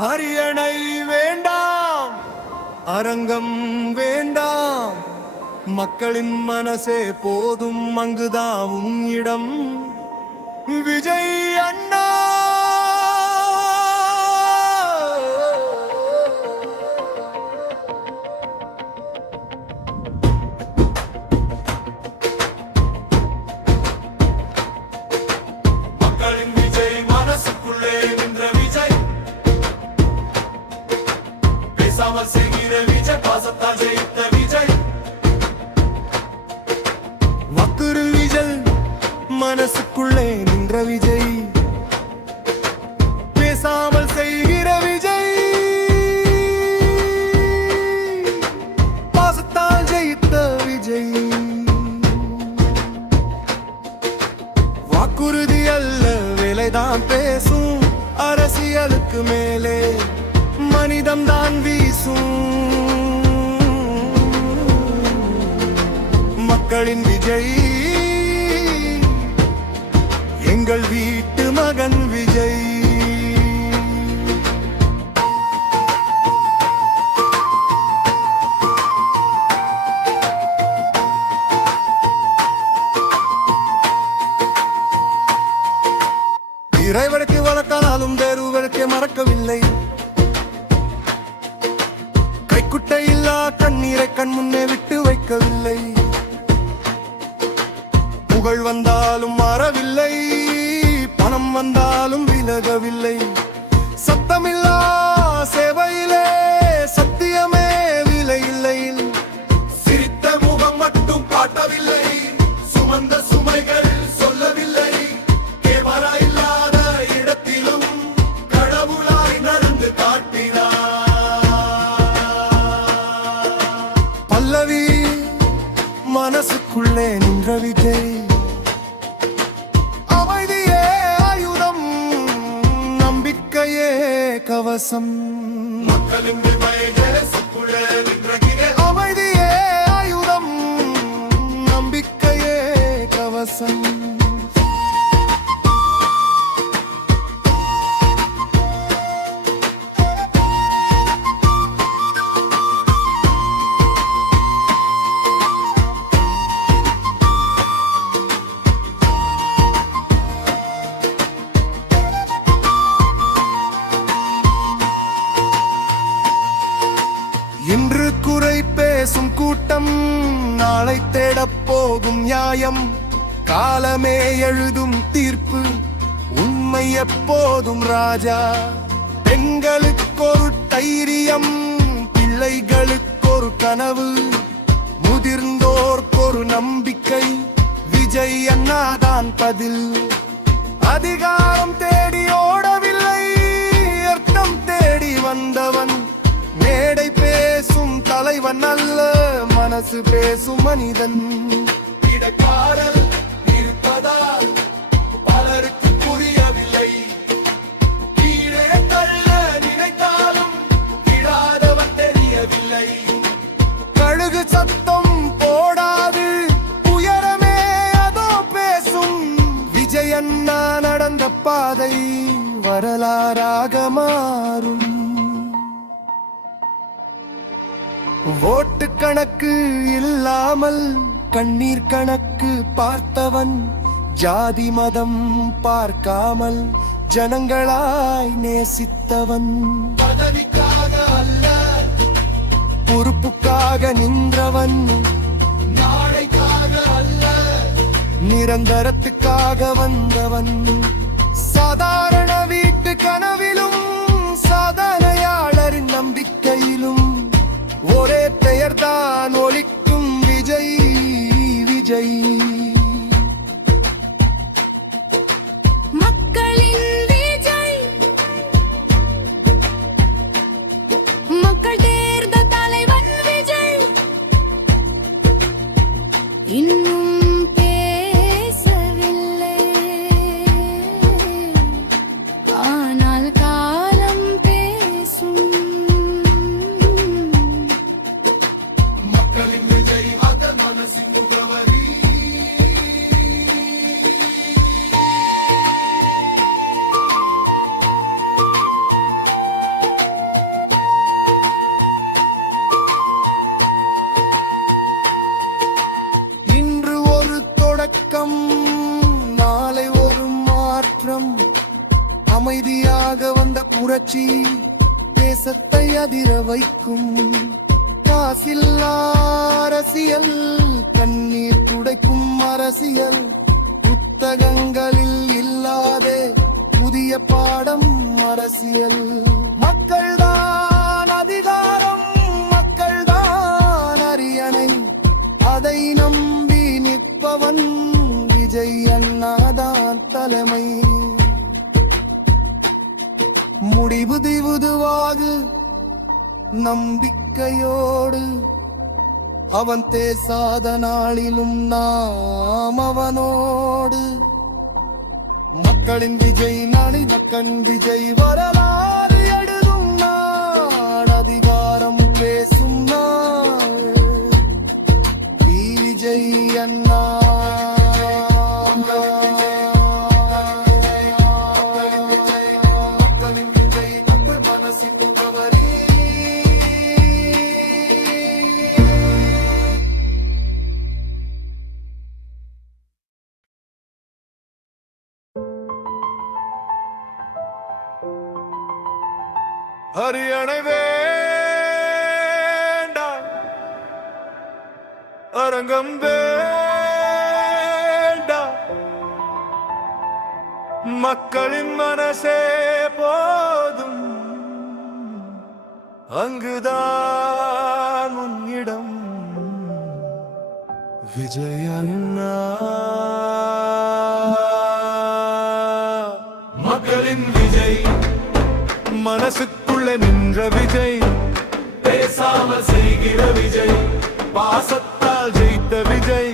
அரியணை வேண்டாம் அரங்கம் வேண்டாம் மக்களின் மனசே போதும் அங்குதாவும் இடம் விஜய் எங்களின் விஜய். எங்கள் வீட்டு மகன் விஜய். இறைவனுக்கு வழக்கானாலும் வேறுவருக்கு மறக்கவில்லை. கைக்குட்டை இல்லா கண்ணீரை கண் முன்னே விட்டு வைக்கவில்லை. புகழ் வந்தாலும் மாறவில்லை பணம் வந்தாலும் விலகவில்லை. சத்தமில்லா சேவையிலே கவசம் மக்களின் எழுதும் தீர்ப்பு உண்மை எப்போதும் ராஜா. பெண்களுக்கு ஒரு தைரியம் பிள்ளைகளுக்கு ஒரு கனவு. முதிர்ந்தோர்க்கு ஒரு நம்பிக்கை விஜய் அண்ணாதான் பதில். அதிகாரம் தேடி ஓடவில்லை அர்த்தம் தேடி வந்தவன். மேடை பேசும் தலைவன் அல்ல மனசு பேசும் மனிதன். ஓட்டு கணக்கு இல்லாமல் கண்ணீர் கணக்கு பார்த்தவன் ஜாதி மதம் பார்க்காமல் ஜனங்களாய் நேசித்தவன். பதவிக்காக அல்ல. பொறுப்புக்காக நின்றவன். நாளைக்காக அல்ல. நிரந்தரத்துக்காக வந்தவன். சாதாரண வீட்டு கனவிலும் பெயர்தான் ஒலிக்கும் விஜய் அரசியல் கண்ணீர் துடைக்கும் அரசியல். புத்தகங்களில் இல்லாதே புதிய பாடம் அரசியல். மக்கள்தான் அதிகாரம் மக்கள்தான் அரியணை. அதை நம்பி நிற்பவன் விஜய் அண்ணாதான் தலைமை. முடிவு திவுதுவாகு நம்பிக்கையோடு அவன் தேசாத நாளிலும் நாம் அவனோடு. மக்களின் விஜய் நாளை மக்கள் விஜய் வரலாறு எழுதும் நாள். அதிகாரம் பேசும் நாள். விஜய் அண்ணா அரியணை வேண்டாம். அரங்கம் வேண்டாம். மக்களின் மனசே போதும். அங்குதான் உன்னிடம் விஜயண்ணா. மக்களின் விஜய் மனசுக்கு விஜய். பேசாமல் செய்கிற விஜய். பாசத்தால் ஜெயித்த விஜய்.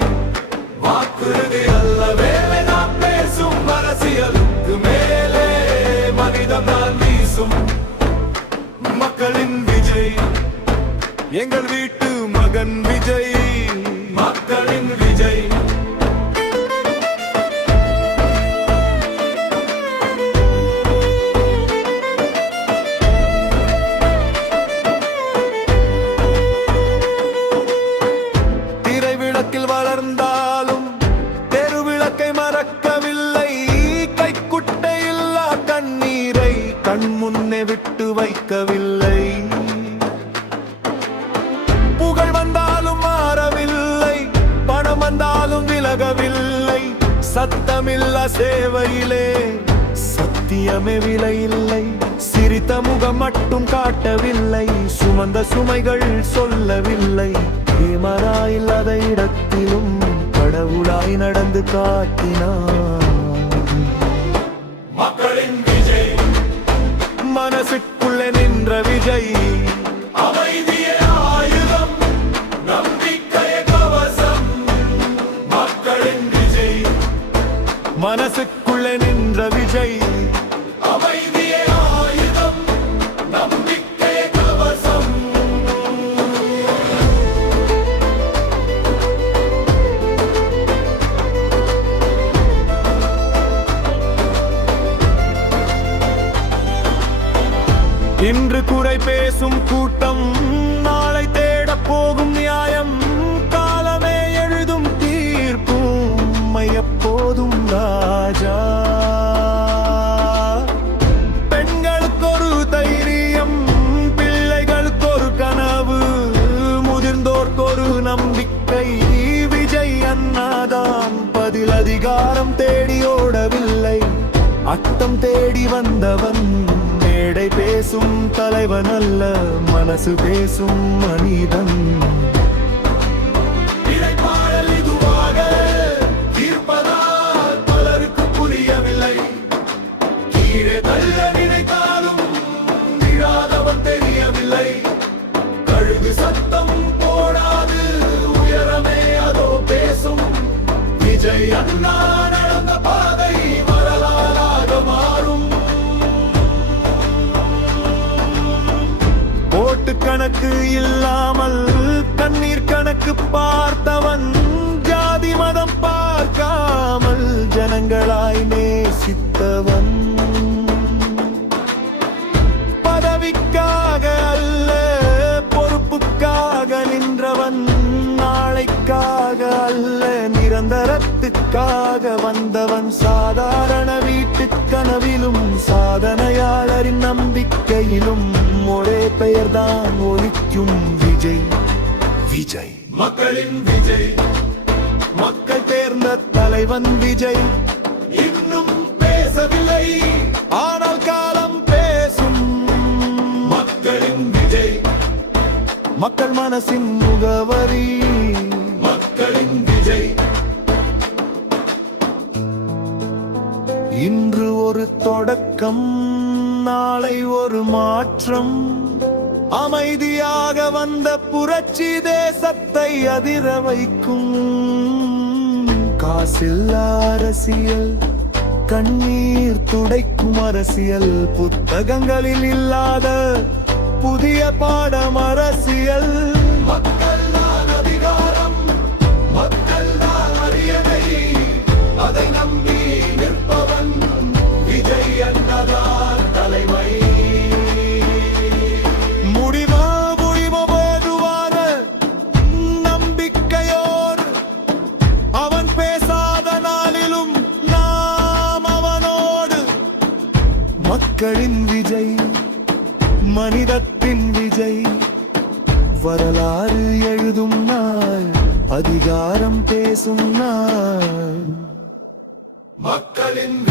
வாக்குறுதி அல்ல வேலை நாம் பேசும் அரசியலுக்கு மேலே மனிதம் நான் வீசும் மக்களின் விஜய். எங்கள் வீட்டு மகன் விஜய். மறக்கவில்லை மறக்கவில்லை கைக்குட்டையில்லா கண்ணீரை கண் முன்னே விட்டு வைக்கவில்லை. புகழ் வந்தாலும் மாறவில்லை. பணம் வந்தாலும் விலகவில்லை. சத்தமில்லா சேவையிலே சத்தியமே விலையில்லை. சிரித்த முகம் மட்டும் காட்டவில்லை. சுமந்த சுமைகள் சொல்லவில்லை. கேமரா இல்லாத இடத்திலும் கடவுளாய் நடந்து காட்டினார். மக்களின் விஜய். மனசுக்குள்ளே நின்ற விஜய். அமைதியே ஆயுதம் நம்பிக்கைய கவசம். மக்களின் விஜய். மனசுக்குள்ளே நின்ற விஜய். அட்டம் தேடி வந்தவன். மேடை பேசும் தலைவன் அல்ல மனசு பேசும் மனிதன். இடைப்பாடல் இதுவாக சத்தம் போடாது உயரமே அதோ பேசும். விஜய் அண்ணா இல்லாமல் கண்ணீர் கணக்கு பார்த்தவன் ஜாதி மதம் பார்க்காமல் ஜனங்களாய் நேசித்தவன். பதவிக்காக நிரந்தரத்துக்காக வந்தவன் சாதாரண வீட்டு கனவிலும் சாதனையாளரின் நம்பிக்கையிலும் ஒரே பெயர்தான் ஒலிக்கும் விஜய். விஜய். மக்களின் விஜய். மக்கள் தேர்ந்த தலைவன் விஜய். இன்னும் பேசவில்லை. ஆனால் காலம் பேசும். மக்களின் விஜய். மக்கள் மனசின் முகவரி. தொடக்கம் நாளை ஒரு மாற்றம். அமைதியாக வந்த புரட்சி தேசத்தை அதிர வைக்கும். காசில்லா அரசியல் கண்ணீர் துடைக்கும் அரசியல். புத்தகங்களில் இல்லாத புதிய பாடம் அரசியல். வரலாறு எழுதும் நாள் அதிகாரம் பேசும் நாள். மக்களின்